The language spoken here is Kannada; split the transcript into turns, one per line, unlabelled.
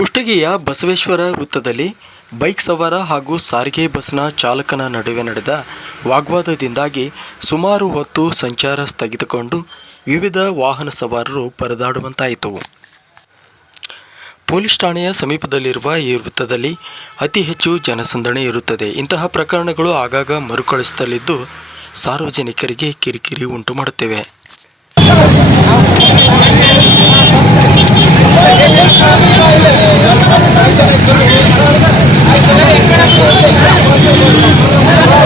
ಕುಷ್ಟಗಿಯ ಬಸವೇಶ್ವರ ವೃತ್ತದಲ್ಲಿ ಬೈಕ್ ಸವಾರ ಹಾಗೂ ಸಾರಿಗೆ ಬಸ್ನ ಚಾಲಕನ ನಡುವೆ ನಡೆದ ವಾಗ್ವಾದದಿಂದಾಗಿ ಸುಮಾರು ಹೊತ್ತು ಸಂಚಾರ ಸ್ಥಗಿತಗೊಂಡು ವಿವಿಧ ವಾಹನ ಸವಾರರು ಪರದಾಡುವಂತಾಯಿತು. ಪೊಲೀಸ್ ಠಾಣೆಯ ಸಮೀಪದಲ್ಲಿರುವ ಈ ವೃತ್ತದಲ್ಲಿ ಅತಿ ಹೆಚ್ಚು ಜನಸಂದಣಿ ಇರುತ್ತದೆ. ಇಂತಹ ಪ್ರಕರಣಗಳು ಆಗಾಗ ಮರುಕಳಿಸುತ್ತಲಿದ್ದು ಸಾರ್ವಜನಿಕರಿಗೆ ಕಿರಿಕಿರಿ ಉಂಟು ಮಾಡುತ್ತಿವೆ